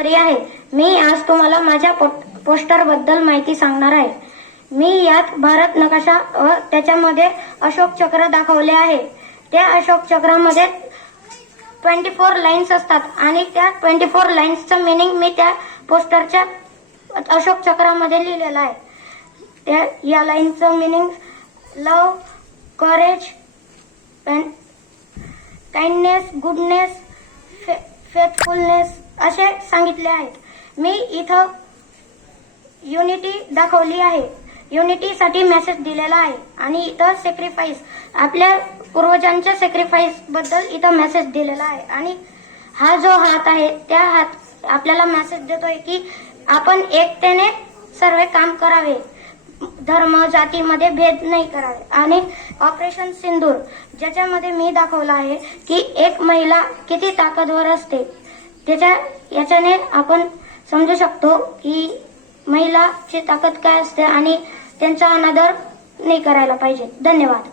शेतकरी आहे. मी आज तुम्हाला माझ्या पोस्टर बद्दल माहिती सांगणार आहे. मी यात भारत नकाशा व त्याच्यामध्ये अशोक चक्र दाखवले आहे. त्या अशोक चक्रामध्ये 24 लाईन्स असतात आणि त्या 24 लाईन्सचं मिनिंग मी त्या पोस्टरच्या अशोक चक्रामध्ये लिहिलेलं आहे. त्या या लाईनचं मिनिंग लव, करेज, काइंडनेस, गुडनेस, फेथफुलनेस असे सांगितले आहेत. मी इथं युनिटी दाखवली आहे. युनिटीसाठी मेसेज दिलेला आहे आणि इथं सॅक्रिफाईस, आपल्या पूर्वजांच्या सॅक्रिफाईस बद्दल इथं मेसेज दिलेला आहे. आणि हा जो हात आहे त्या हात आपल्याला मेसेज देतोय की आपण एकतेने सर्व काम करावे, धर्म जातीमध्ये भेद नाही करावे. आणि ऑपरेशन सिंदूर ज्याच्यामध्ये मी दाखवलं आहे की एक महिला किती ताकदवर असते, याच्याने आपण समजू शकतो की महिलाची ताकद काय असते आणि त्यांचा अनादर नाही करायला पाहिजे. धन्यवाद.